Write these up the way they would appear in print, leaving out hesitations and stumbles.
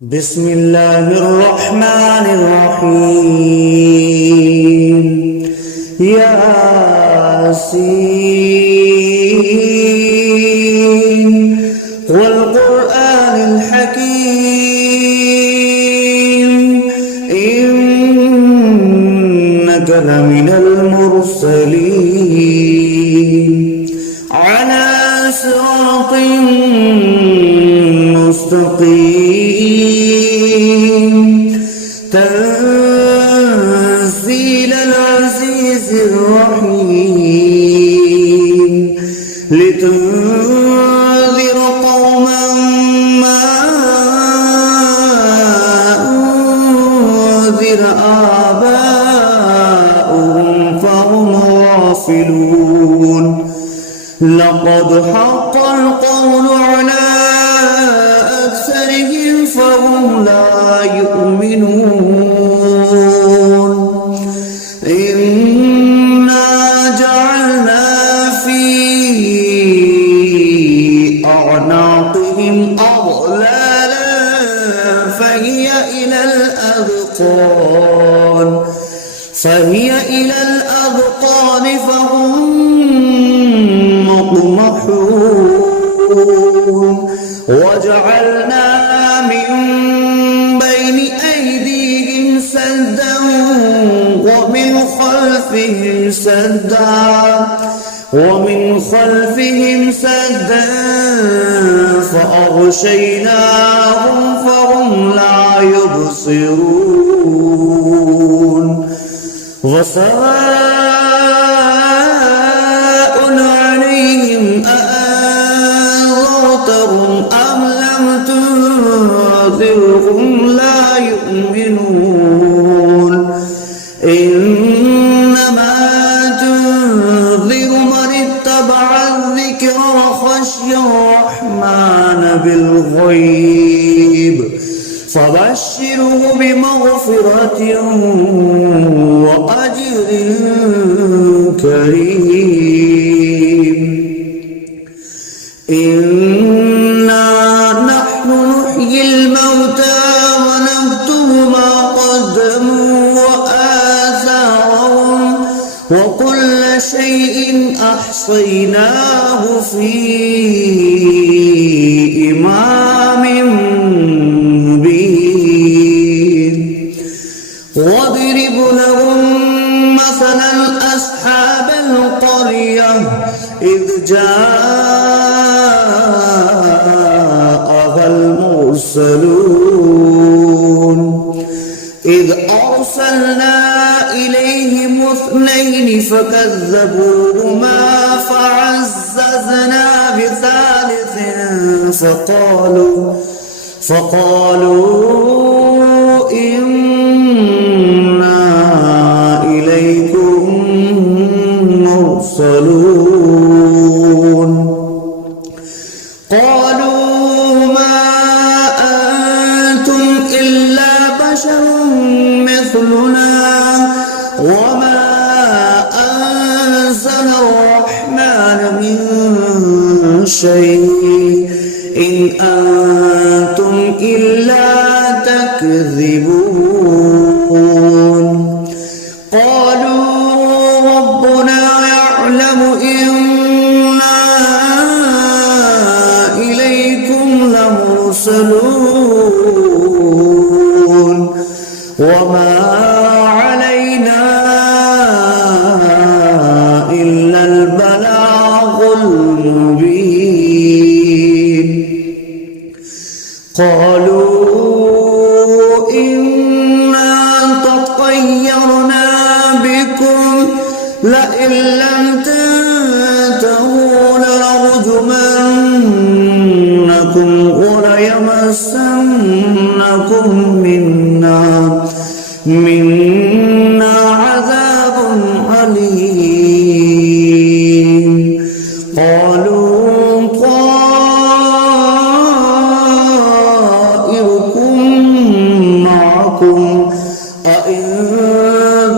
بسم الله الرحمن الرحيم. ياسين والقرآن الحكيم إنك لمن المرسلين على صراط مستقيم تنزيل العزيز الرحيم لتنذر قوما ما أنذر آباؤهم فهم غافلون. لقد حق القول على أكثرهم فهم لا يؤمنون. إنا جعلنا في أعناقهم أغلالا فهي إلى الأذقان فهم مقمحون. وجعلنا من بين أيديهم سدا ومن خلفهم سدا فأغشيناهم فهم لا يبصرون. وسواء عليهم أأنذرتهم أم لم تنذرهم لا يؤمنون. إنما تنذر من اتبع الذكر وخشي الرحمن بالغيب فبشره بمغفرة وأجر كريم. إنا نحن نحيي الموتى ونكتب ما قدموا وآثارهم وكل شيء أحصيناه في إمام مبين. واضرب لهم مثلا أصحاب القرية إذ جاءها المرسلون إذ أرسلنا إليهم اثنين فكذبوهما فعززنا بثالث فقالوا إنا إليكم مرسلون. قالوا ما أنتم إلا بشر مثلنا وما أنزل الرحمن من شيء إن أنتم إلا تكذبون. قالوا ربنا يعلم إنا إليكم لمرسلون وما علينا إلا البلاغ المبين. قالوا إنا تطيرنا بكم لئن لم تنتهوا لنرجمنكم وليمسنكم منا عذاب أليم. قالوا طائركم معكم أئن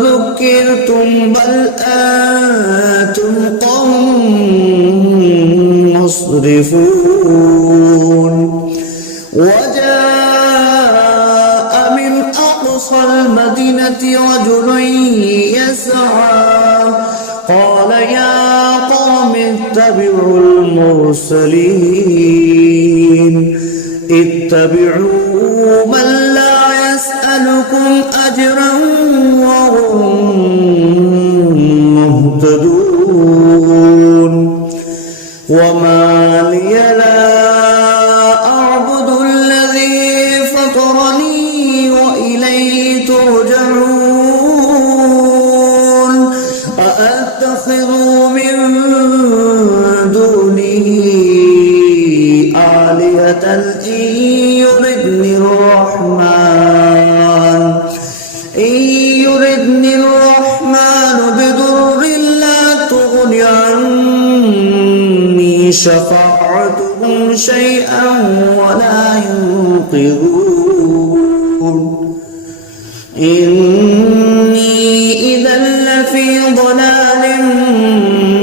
ذكرتم بل أنتم قوم مسرفون. وجاء أقصى المدينة رجل يسعى قال يا قوم اتبعوا المرسلين اتبعوا من لا يسألكم أجرا وهم مهتدون وما لي لا أعبد الذي فطرني وإليه ترجعون أأتخذ من دونه آلهة إن يردني الرحمن بضر لا تغن عني شفاعتهم شيئا ولا ينقذون إني إذا لفي ضلال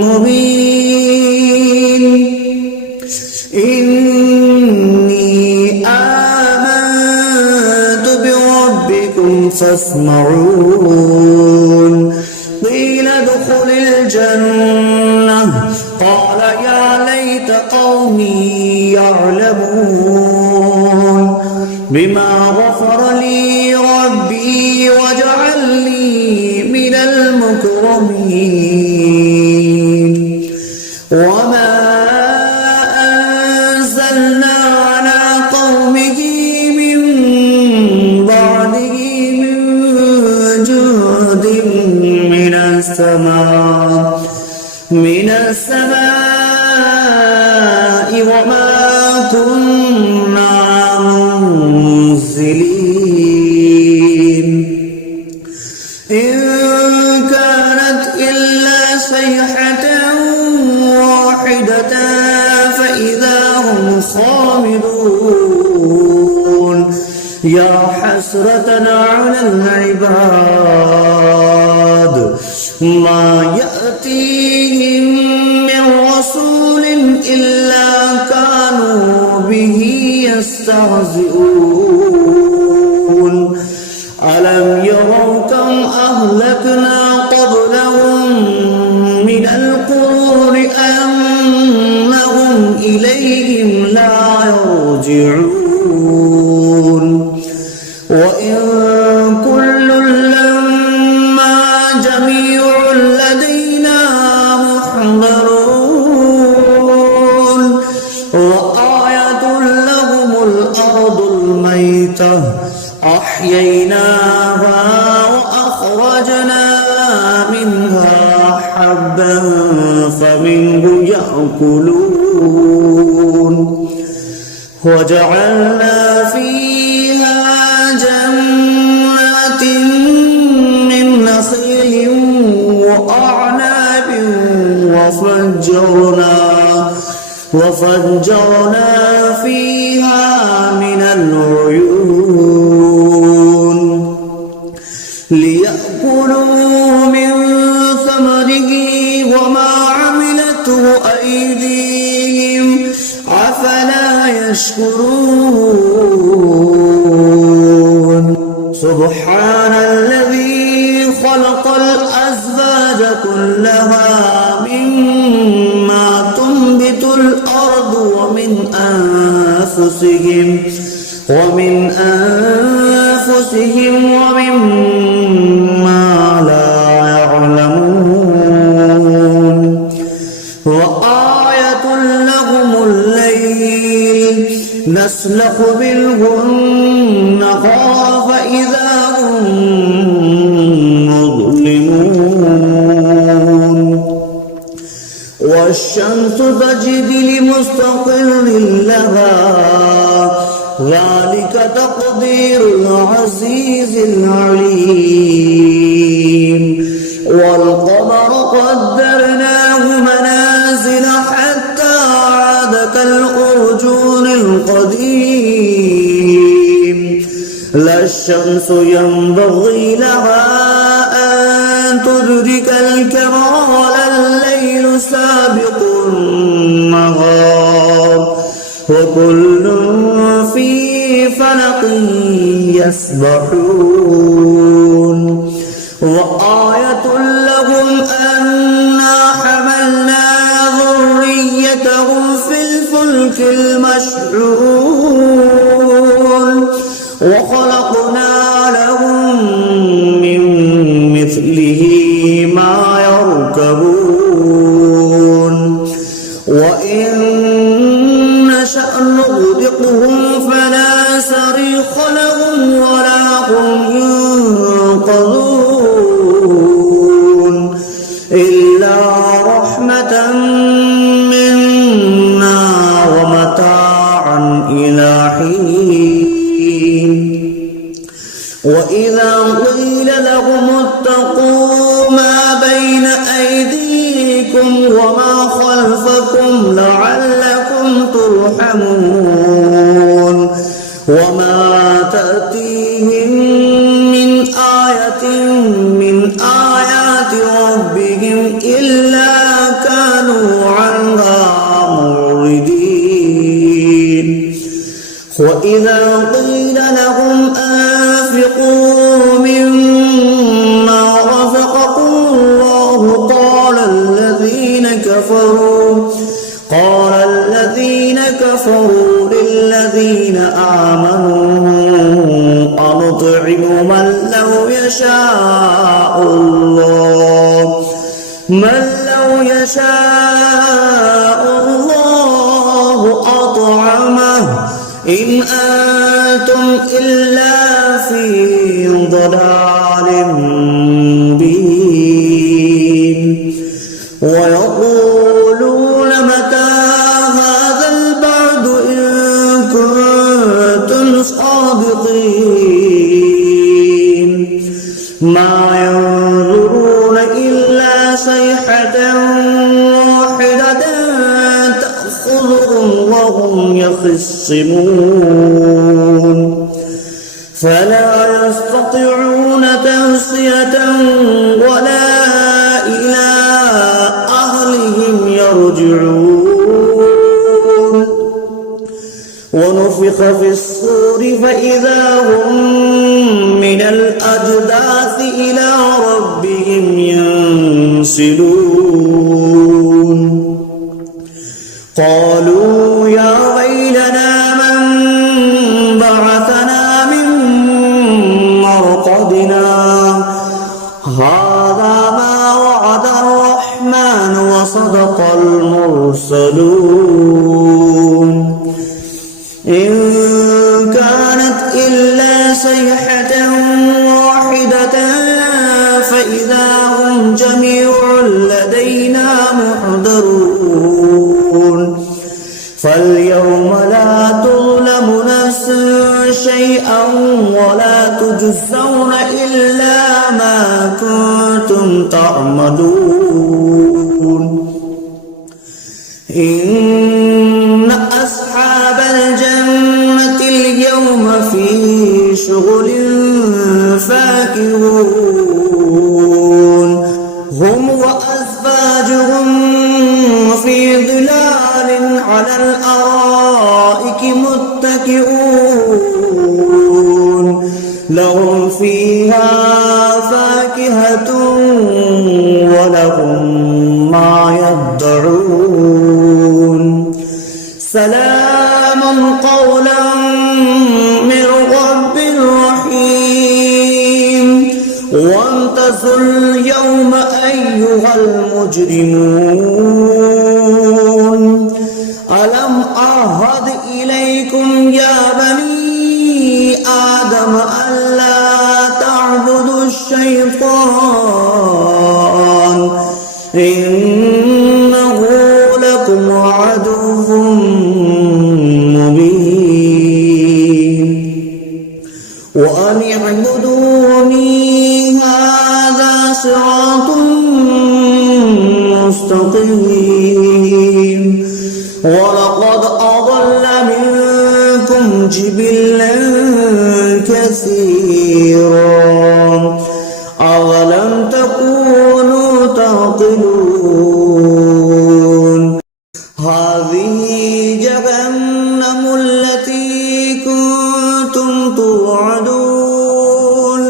مبين إني آمنت بربكم فاسمعون قيل ادخل الجنة قال يا ليت قومي يعلمون بما غفر لي ربي وجعلني من المكرمين وما أنزلنا على قومه من بعده من جند من السماء وما كنا منزلين إن كانت إلا صيحة واحدة فإذا هم خامدون يا حسرة على العباد ما يأتيهم من رسول إلا كانوا به يستهزئون ألم يروا كم أهلكنا قبلهم من القرون أنهم إليهم لا يرجعون وإن كل لما جميع لدينا محضرون وآية لهم الأرض الميتة أحييناها وأخرجنا منها حبا فمنه يأكلون وجعلنا فيها جنات من نخيل وأعناب وفجرنا فيها من العيون ليأكلوا من ثمره وما عملته أيديهم أفلا يشكرون سبحان الذي خلق الأزواج كلها مما تنبت الأرض ومن أنفسهم ومما لا يعلمون وآية لهم الليل نسلخ منه النهار فإذا هم مظلمون والشمس تجري لمستقر لها ذلك تقدير العزيز العليم والقمر قدرناه منازل حتى عاد كالأرجون القديم لا الشمس ينبغي لها أن تدرك الكمال الليل سابق النهار وكل في فلق يسبحون وخلقنا لهم من مثله ما يركبون وإن نشأ نغرقهم فلا صريخ لهم ولا هم ينقذون إلا رحمة منا ومتاعا إلى حين وإذا قيل لهم اتقوا ما بين أيديكم وما خلفكم لعلكم ترحمون وما تأتيهم من آية من آيات ربهم إلا كانوا عنها معرضين وإذا قيل لهم أنفقوا مما رزقكم الله قال الذين كفروا للذين آمنوا أنطعم من لو يشاء الله أطعمه إن أنتم إلا في ضلال مبين ويقولون متى هذا البعد إن كنتم صادقين ما ينظرون إلا صيحة واحدة تأخذهم وهم يخصمون فلا يستطيعون توصية ولا إلى أهلهم يرجعون ونفخ في الصور فإذا هم من الأجداث إلى ربهم ينسلون قالوا يا ويلنا من بعثنا من مرقدنا هذا ما وعد الرحمن وصدق المرسلون إن كانت إلا صيحة واحدة فإذا هم جميع لدينا محضرون فاليوم لا تظلم نفس شيئا ولا تجزون إلا ما كنتم تعملون إن أصحاب الجنة اليوم في شغل فاكهون هم وأزواجهم في ظلال على الأرائك متكئون لهم فيها فاكهة ولهم ما يدعون سلام قولا من رب رحيم وامتازوا اليوم أيها المجرمون ألم أعهد إليكم يا بني آدم ألا تعبدوا الشيطان إنه لكم عدو مبين وأن اعبدوني هذا صراط مستقيم ولقد أضل منكم جبلا كثيرا أولم تكونوا تعقلون هذه جهنم التي كنتم توعدون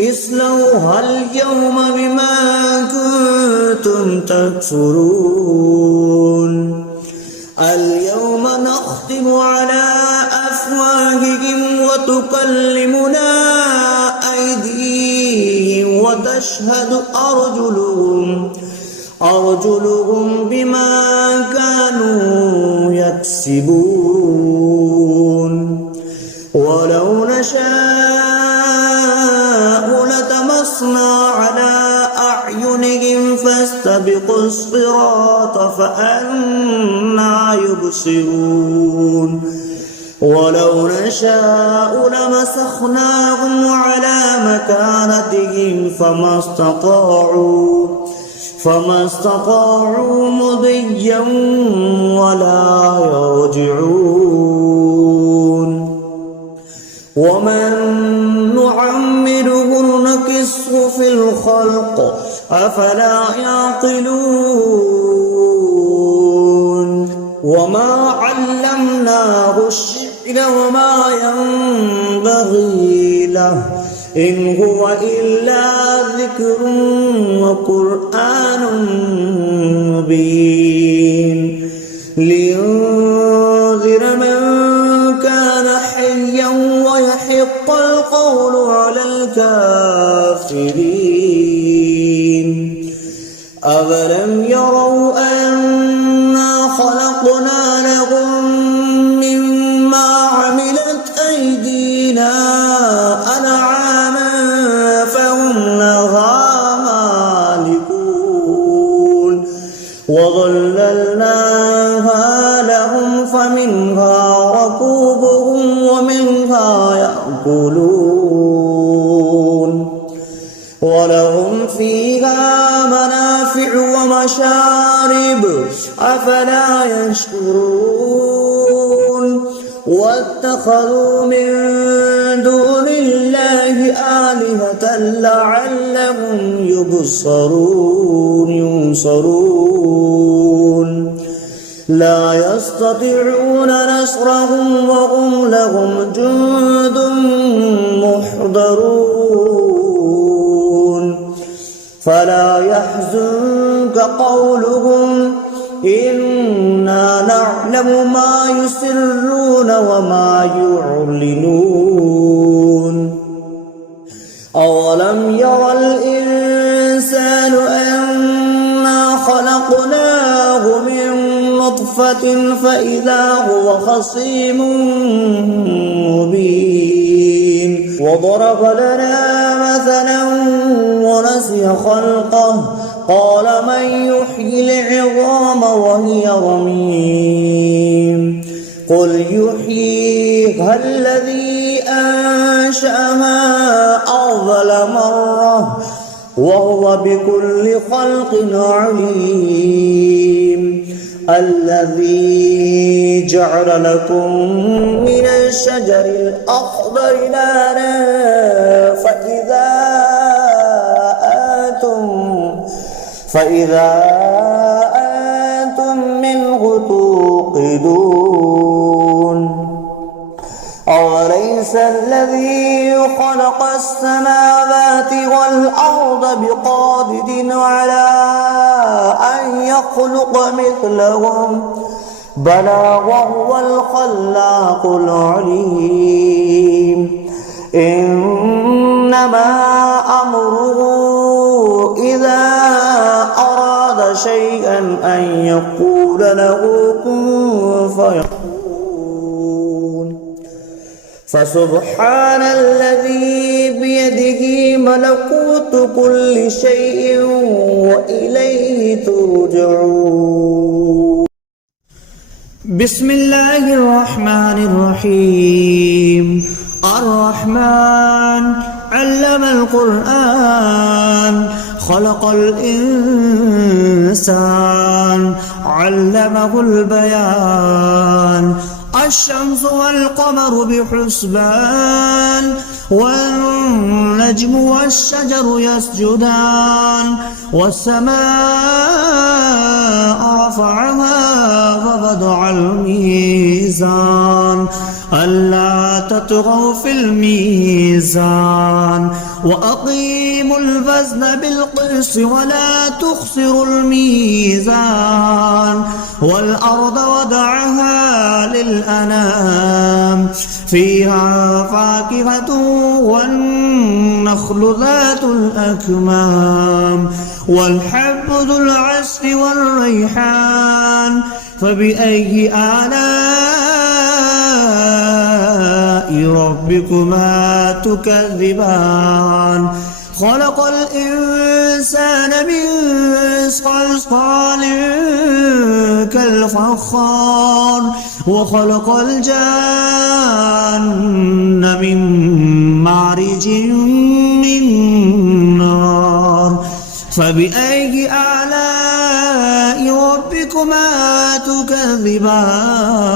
اصلوها اليوم بما كنتم تكفرون اليوم نختم على أفواههم وتكلمنا أيديهم وتشهد أرجلهم بما كانوا يكسبون ولو نشاء لطمسنا على أعينهم فاستبقوا الصراط فأنى يبصرون ولو نشاء لمسخناهم على مكانتهم فما استطاعوا مضيا ولا يرجعون ومن نعمره نكسه في الخلق أفلا يعقلون وما علمناه الشعر وما ينبغي له إن هو إلا ذكر وقرآن مبين لينذر من كان حيا ويحق القول على الكافرين أولم يروا أنا خلقنا لهم مما عملت أيدينا أنعاما فهم لها مالكون وظللناها لهم فمنها ركوبهم ومنها يأكلون ولهم فيها منافع ومشارب أفلا يشكرون واتخذوا من دون الله آلهة لعلهم ينصرون لا يستطيعون نصرهم وهم لهم جند محضرون فلا يحزنك قولهم إنا نعلم ما يسرون وما يعلنون أولم ير الإنسان أنا خلقناه من نطفة فإذا هو خصيم مبين وضرب لنا مثلا ونسي خلقه قال من يحيي العظام وهي رميم قل يحييها الذي أنشأها أول مرة وهو بكل خلق عليم الذي جعل لكم من الشجر الأخضر نارا فإذا أنتم منه توقدون أوليس الذي خلق السماوات والأرض بقادر على أن يخلق مثلهم بلى وهو الخلاق العليم إنما أمره إذا أراد شيئا أن يقول له كن فيكون فسبحان الذي بيده ملكوت كل شيء وإليه ترجعون بسم الله الرحمن الرحيم الرحمن علم القرآن خلق الإنسان علمه البيان الشمس والقمر بحسبان والنجم والشجر يسجدان والسماء رفعها ووضع الميزان ألا تطغوا في الميزان وأقيموا الوزن بالقسط ولا تخسروا الميزان والأرض وضعها للأنام فيها فاكهة والنخل ذات الأكمام والحب ذو العصف والريحان فبأي آلاء ربكما تكذبان خلق الإنسان من صلصال كالفخار وخلق الجان من مارج من نار فبأي آلاء ربكما تكذبان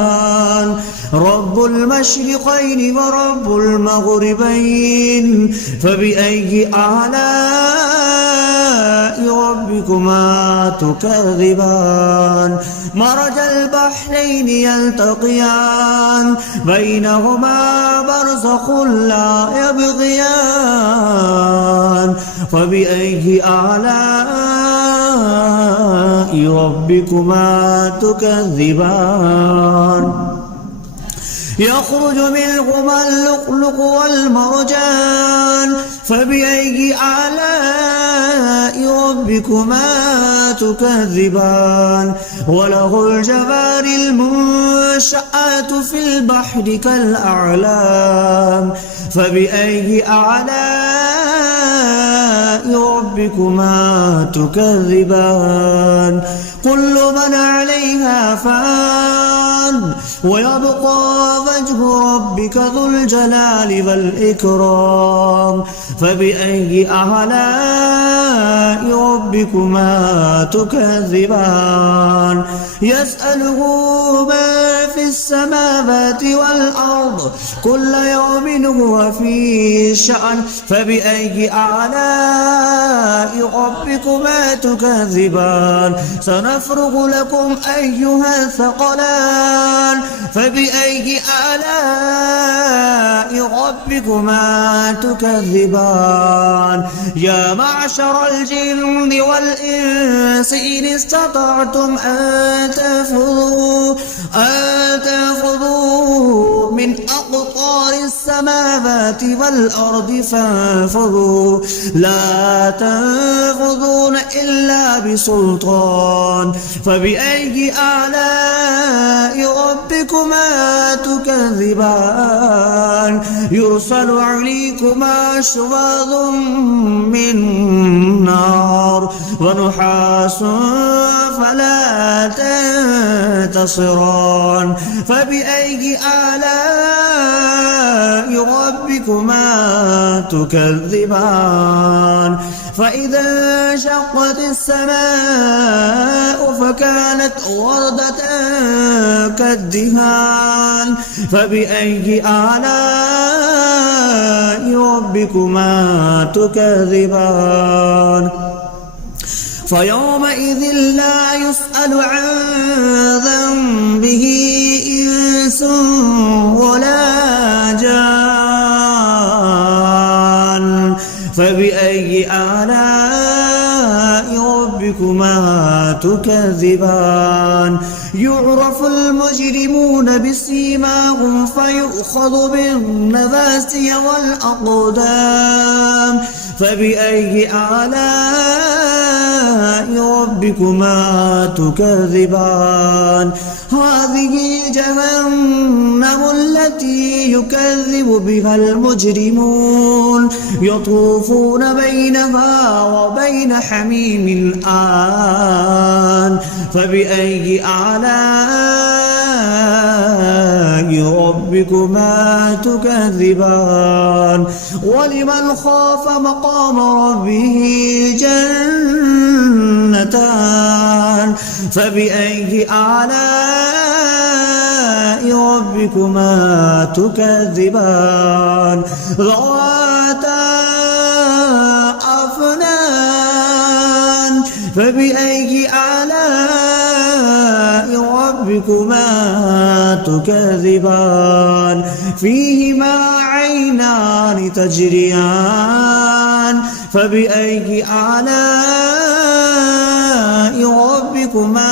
رب المشرقين ورب المغربين فبأي آلاء ربكما تكذبان مرج البحرين يلتقيان بينهما برزخ لا يبغيان فبأي آلاء ربكما تكذبان يخرج منهما اللؤلؤ والمرجان فبأي آلاء ربكما تكذبان وله الجوار المنشآت في البحر كالأعلام فبأي آلاء ربكما تكذبان كل من عليها فان ويبقى وجه ربك ذو الجلال والإكرام فبأي آلاء ربكما تكذبان يسأله ما في السماوات والأرض كل يوم هو في شأن فبأي آلاء ربكما تكذبان سنفرغ لكم أيها الثقلان فبأي آلاء ربكما تكذبان يا معشر الجن والإنس إن استطعتم أن تنفذوا من أقطار السماوات والأرض فانفذوا لا تنفذون إلا بسلطان فبأي آلاء ربكما تكذبان يرسل عليكما شواظ من نار ونحاس فلا تنتصران فبأي آلاء ربكما تكذبان فإذا انشقت السماء فكانت وردة كالدهان فبأي آلاء ربكما تكذبان فيومئذ لا يسأل عن ذنبه إنس ولا جان فبأي آلاء ربكما تكذبان يعرف المجرمون بسيماهم فيؤخذ بالنواسي والأقدام فبأي آلاء ربكما تكذبان هذه جهنم التي يكذب بها المجرمون يطوفون بينها وبين حميم آن فبأي آلاء ربكما تكذبان ولمن خاف مقام ربه جنتان فبأي آلاء ربكما تكذبان ذواتا أفنان فبأي آلاء ربكما تكذبان فيهما عينان تجريان فبأي آلاء ربكما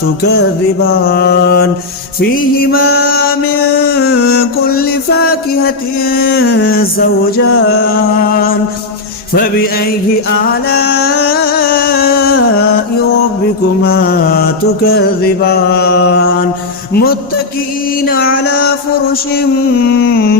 تكذبان فيهما من كل فاكهة زوجان فبأي آلاء ربكما تكذبان متكئين على فرش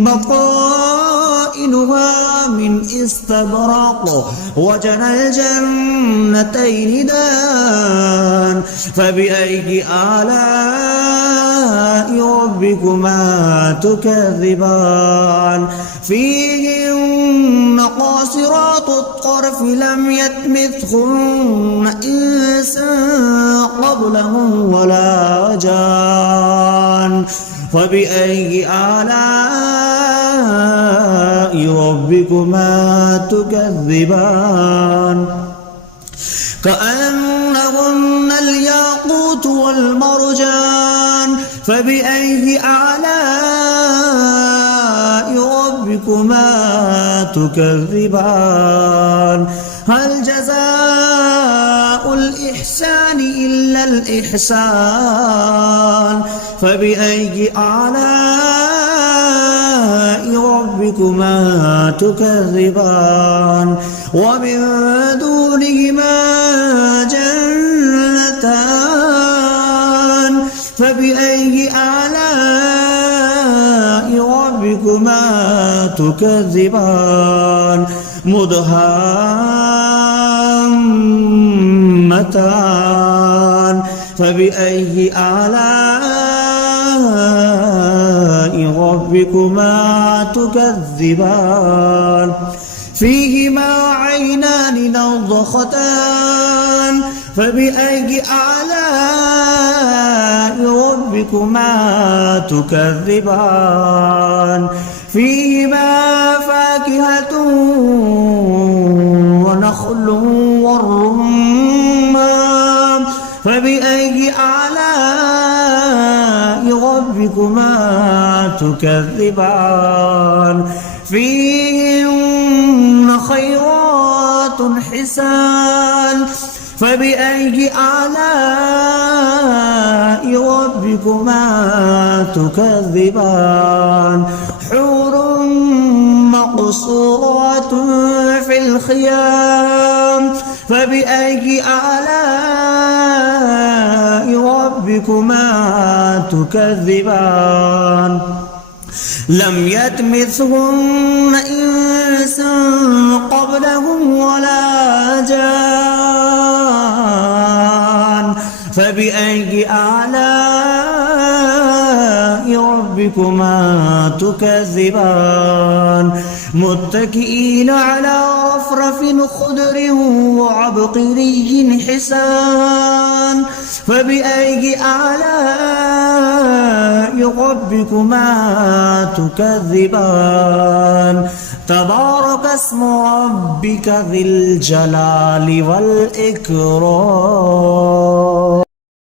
بطائنها من استبرق وجنى الجنتين دان فبأي آلاء ربكما تكذبان فيهن قاصرات الطرف لم يطمثهن إنس قبلهم ولا جان فبأي آلاء ربكما تكذبان كأنهن الياقوت والمرجان فبأي آلاء ربكما تكذبان هل جزاء الإحسان إلا الإحسان فبأي آلاء ربكما تكذبان ومن دونهما جنتان فبأي آلاء ربكما تكذبان مدهامتان فبأي آلاء ربكما تكذبان فيهما عينان نضختان فبأي آلاء ربكما تكذبان فيهما فاكهة ونخل والرمان فبأي آلاء ربكما تكذبان فيهن خيرات حسان فبأي آلاء ربكما تكذبان حور مقصورات في الخيام فبأي آلاء ربكما تكذبان لم يطمثهن إنس قبلهم ولا جان فبأي آلاء ربكما تكذبان متكئين على رفرف خضر وعبقري حسان فبأي آلاء ربكما تكذبان تبارك اسم ربك ذي الجلال والإكرام.